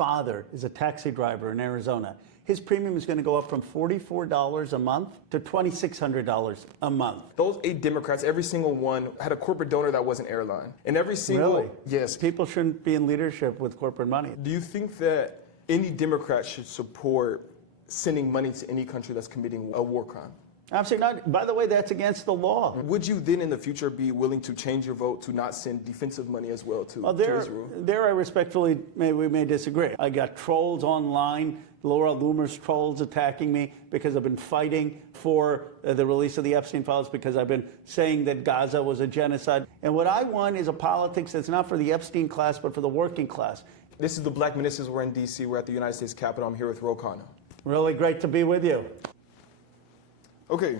father is a taxi driver in Arizona. His premium is going to go up from $44 a month to $2,600 a month. Those 8 Democrats, every single one had a corporate donor that was an airline. And every single... Really? Yes. People shouldn't be in leadership with corporate money. Do you think that any Democrat should support sending money to any country that's committing a war crime? Absolutely not. By the way, that's against the law. Would you then in the future be willing to change your vote to not send defensive money as well to Israel? There I respectfully, we may disagree. I got trolls online, Laura Loomer's trolls attacking me because I've been fighting for the release of the Epstein files, because I've been saying that Gaza was a genocide. And what I want is a politics that's not for the Epstein class, but for the working class. This is the Black Menaces. We're in D.C. We're at the United States Capitol. I'm here with Ro Khanna. Really great to be with you. Okay,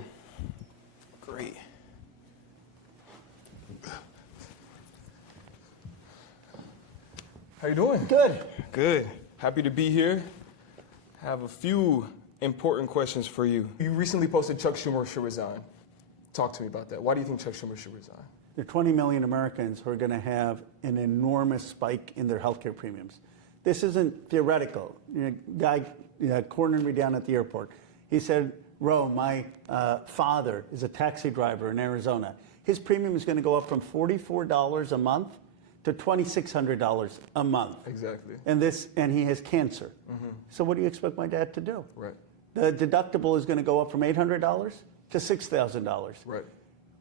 great. How you doing? Good. Good. Happy to be here. I have a few important questions for you. You recently posted Chuck Schumer should resign. Talk to me about that. Why do you think Chuck Schumer should resign? There are 20 million Americans who are going to have an enormous spike in their healthcare premiums. This isn't theoretical. Guy cornered me down at the airport. He said, Ro, my father is a taxi driver in Arizona. His premium is going to go up from $44 a month to $2,600 a month. Exactly. And he has cancer. Mm-hmm. So what do you expect my dad to do? Right. The deductible is going to go up from $800 to $6,000. Right.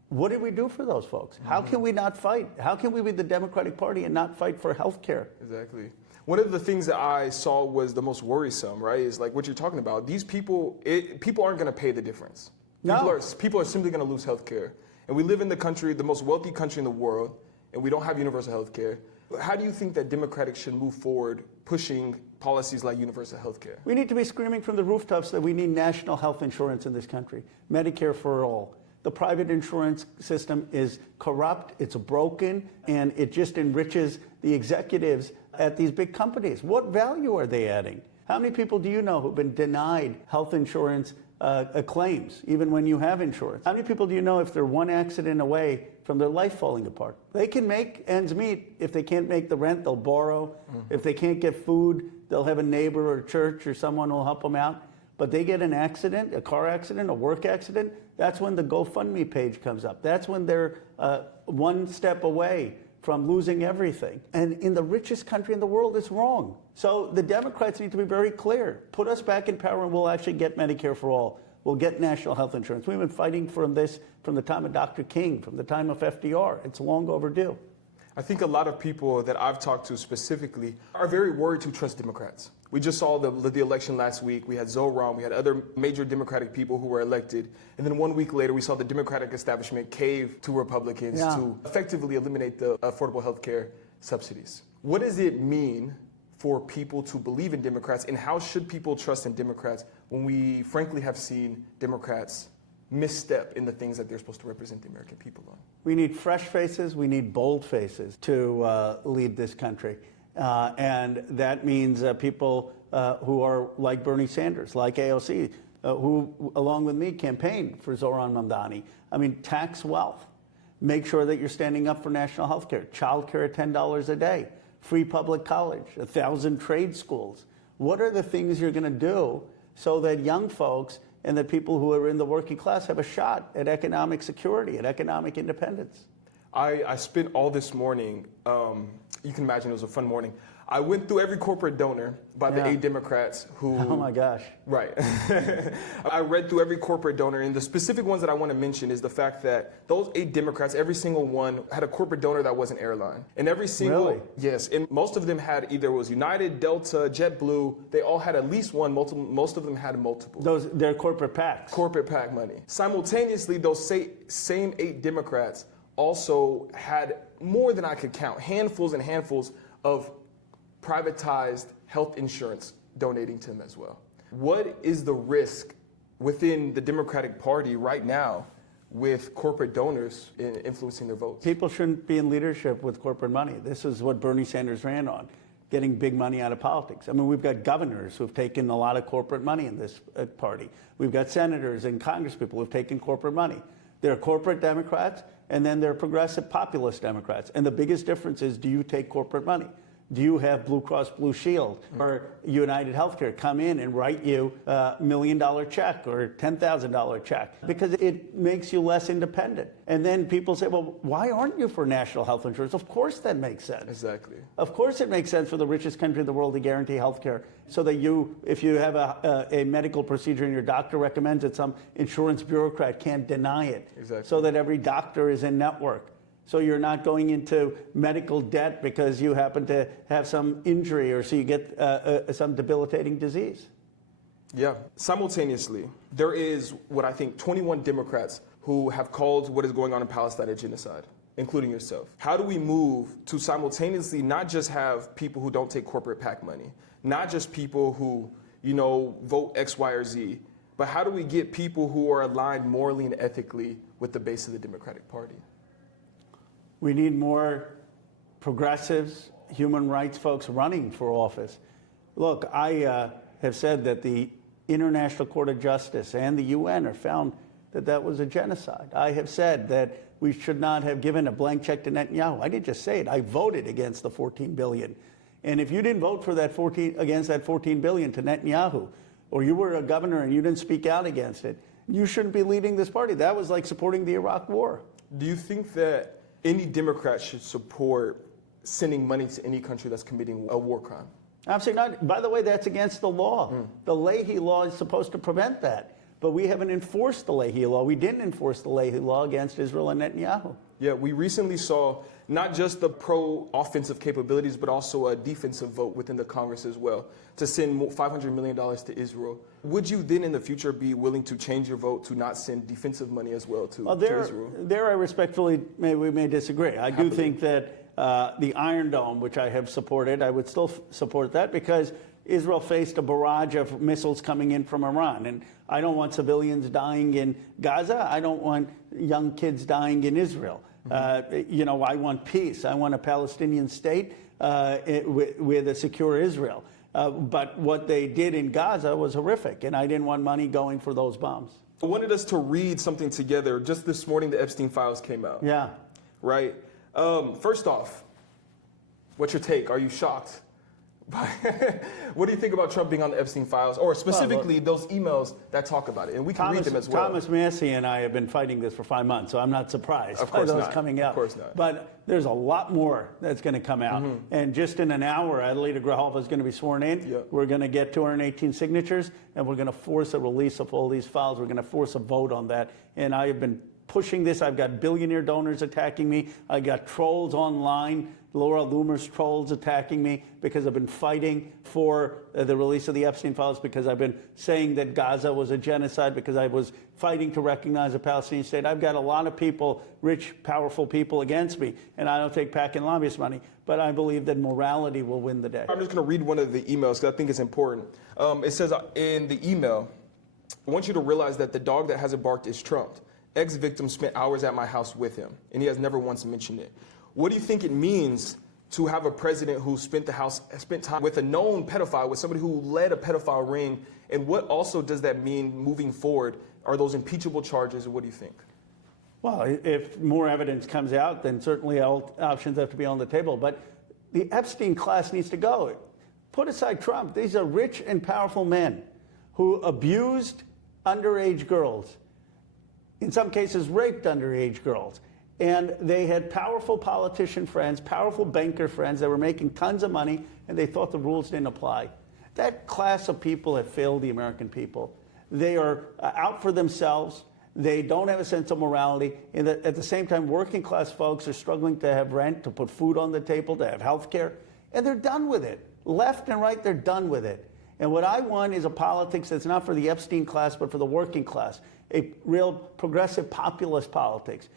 What did we do for those folks? Mm-hmm. How can we not fight? How can we be the Democratic Party and not fight for health care? Exactly. One of the things that I saw was the most worrisome, right, is like what you're talking about. These people, people aren't going to pay the difference. No. People are simply going to lose health care. And we live in the country, the most wealthy country in the world, and we don't have universal health care. How do you think that Democrats should move forward pushing policies like universal health care? We need to be screaming from the rooftops that we need national health insurance in this country, Medicare for all. The private insurance system is corrupt, it's broken, and it just enriches the executives at these big companies. What value are they adding? How many people do you know who've been denied health insurance claims, even when you have insurance? How many people do you know, if they're one accident away from their life falling apart? They can make ends meet. If they can't make the rent, they'll borrow. Mm-hmm. If they can't get food, they'll have a neighbor or church or someone will help them out. But they get an accident, a car accident, a work accident, that's when the GoFundMe page comes up. That's when they're one step away from losing everything. And in the richest country in the world, it's wrong. So the Democrats need to be very clear. Put us back in power and we'll actually get Medicare for all. We'll get national health insurance. We've been fighting for this from the time of Dr. King, from the time of FDR. It's long overdue. I think a lot of people that I've talked to specifically are very worried to trust Democrats. We just saw the election last week. We had Zoran, we had other major Democratic people who were elected. And then 1 week later, we saw the Democratic establishment cave to Republicans to effectively eliminate the affordable health care subsidies. What does it mean for people to believe in Democrats, and how should people trust in Democrats when we frankly have seen Democrats misstep in the things that they're supposed to represent the American people on? We need fresh faces, we need bold faces to lead this country. And that means people who are like Bernie Sanders, like AOC, who, along with me, campaigned for Zoran Mamdani. I mean, tax wealth. Make sure that you're standing up for national health care, child care at $10 a day, free public college, 1,000 trade schools. What are the things you're going to do so that young folks and that people who are in the working class have a shot at economic security, at economic independence? I spent all this morning, you can imagine it was a fun morning. I went through every corporate donor by the 8 Democrats who... Oh my gosh. Right. I read through every corporate donor, and the specific ones that I want to mention is the fact that those 8 Democrats, every single one had a corporate donor that was an airline. And every single... Really? Yes, and most of them had either was United, Delta, JetBlue. They all had at least one, most of them had multiple. They're corporate PACs. Corporate PAC money. Simultaneously, those same 8 Democrats also had more than I could count, handfuls and handfuls of privatized health insurance donating to them as well. What is the risk within the Democratic Party right now with corporate donors in influencing their votes? People shouldn't be in leadership with corporate money. This is what Bernie Sanders ran on, getting big money out of politics. I mean, we've got governors who've taken a lot of corporate money in this party. We've got senators and congresspeople who've taken corporate money. They're corporate Democrats, and then they're progressive populist Democrats. And the biggest difference is, do you take corporate money? Do you have Blue Cross Blue Shield or United Healthcare come in and write you a $1 million check or $10,000 check? Because it makes you less independent. And then people say, well, why aren't you for national health insurance? Of course that makes sense. Exactly. Of course it makes sense for the richest country in the world to guarantee health care so that if you have a medical procedure and your doctor recommends it, some insurance bureaucrat can't deny it. Exactly. So that every doctor is in network. So you're not going into medical debt because you happen to have some injury or so you get some debilitating disease. Yeah. Simultaneously, there is what I think 21 Democrats who have called what is going on in Palestine a genocide, including yourself. How do we move to simultaneously not just have people who don't take corporate PAC money, not just people who, vote X, Y, or Z, but how do we get people who are aligned morally and ethically with the base of the Democratic Party? We need more progressives, human rights folks running for office. Look, I have said that the International Court of Justice and the UN have found that that was a genocide. I have said that we should not have given a blank check to Netanyahu. I didn't just say it. I voted against the $14 billion. And if you didn't vote for that against that $14 billion to Netanyahu, or you were a governor and you didn't speak out against it, you shouldn't be leading this party. That was like supporting the Iraq War. Do you think that any Democrat should support sending money to any country that's committing a war crime? Absolutely not. By the way, that's against the law. The Leahy law is supposed to prevent that. But we haven't enforced the Leahy law. We didn't enforce the Leahy law against Israel and Netanyahu. Yeah, we recently saw not just the pro-offensive capabilities, but also a defensive vote within the Congress as well to send $500 million to Israel. Would you then in the future be willing to change your vote to not send defensive money as well to Israel? There I respectfully, we may disagree. I do think that the Iron Dome, which I have supported, I would still support that because Israel faced a barrage of missiles coming in from Iran. And I don't want civilians dying in Gaza. I don't want young kids dying in Israel. I want peace. I want a Palestinian state with a secure Israel. But what they did in Gaza was horrific, and I didn't want money going for those bombs. I wanted us to read something together. Just this morning, the Epstein files came out. Yeah. Right? First off, what's your take? Are you shocked? What do you think about Trump being on the Epstein files, or specifically those emails that talk about it? And we can read them as well. Thomas Massie and I have been fighting this for 5 months, so I'm not surprised by those coming out. Of course not. But there's a lot more that's going to come out. And just in an hour, Adelita Grijalva is going to be sworn in. Yep. We're going to get 218 signatures, and we're going to force a release of all these files. We're going to force a vote on that. And I have been pushing this. I've got billionaire donors attacking me. I got trolls online, Laura Loomer's trolls attacking me because I've been fighting for the release of the Epstein files, because I've been saying that Gaza was a genocide, because I was fighting to recognize a Palestinian state. I've got a lot of people, rich, powerful people against me, and I don't take PAC and lobbyist money, but I believe that morality will win the day. I'm just going to read one of the emails because I think it's important. It says in the email, I want you to realize that the dog that hasn't barked is trumped. Ex-victim spent hours at my house with him, and he has never once mentioned it. What do you think it means to have a president who spent time with a known pedophile, with somebody who led a pedophile ring? And what also does that mean moving forward? Are those impeachable charges, or what do you think? Well, if more evidence comes out, then certainly all options have to be on the table. But the Epstein class needs to go. Put aside Trump. These are rich and powerful men who abused underage girls, in some cases raped underage girls. And they had powerful politician friends, powerful banker friends that were making tons of money, and they thought the rules didn't apply. That class of people have failed the American people. They are out for themselves. They don't have a sense of morality. And at the same time, working class folks are struggling to have rent, to put food on the table, to have health care. And they're done with it. Left and right, they're done with it. And what I want is a politics that's not for the Epstein class, but for the working class. A real progressive populist politics.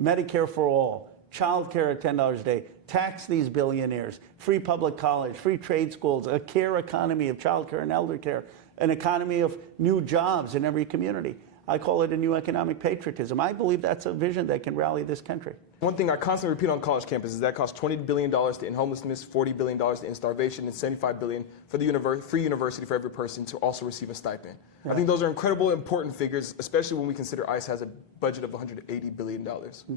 Medicare for all, child care at $10 a day, tax these billionaires, free public college, free trade schools, a care economy of child care and elder care, an economy of new jobs in every community. I call it a new economic patriotism. I believe that's a vision that can rally this country. One thing I constantly repeat on college campuses is that costs $20 billion to end homelessness, $40 billion to end starvation, and $75 billion for the free university for every person to also receive a stipend. Yeah. I think those are incredible, important figures, especially when we consider ICE has a budget of $180 billion.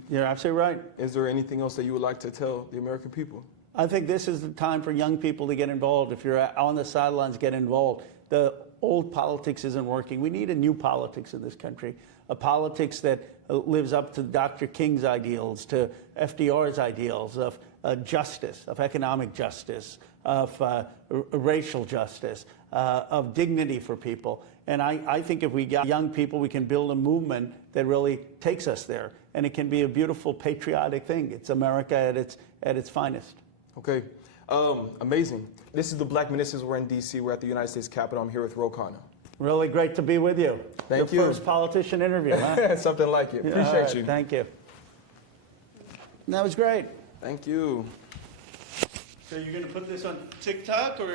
You're absolutely right. Is there anything else that you would like to tell the American people? I think this is the time for young people to get involved. If you're on the sidelines, get involved. The old politics isn't working. We need a new politics in this country, a politics that lives up to Dr. King's ideals, to FDR's ideals of justice, of economic justice, of racial justice, of dignity for people. And I think if we got young people, we can build a movement that really takes us there. And it can be a beautiful patriotic thing. It's America at its finest. Okay, amazing. This is the Black Menaces. We're in D.C. We're at the United States Capitol. I'm here with Ro Khanna. Really great to be with you. Thank Your you. first politician interview, huh? Something like it. Appreciate All right, you. Thank you. That was great. Thank you. So you're going to put this on TikTok or?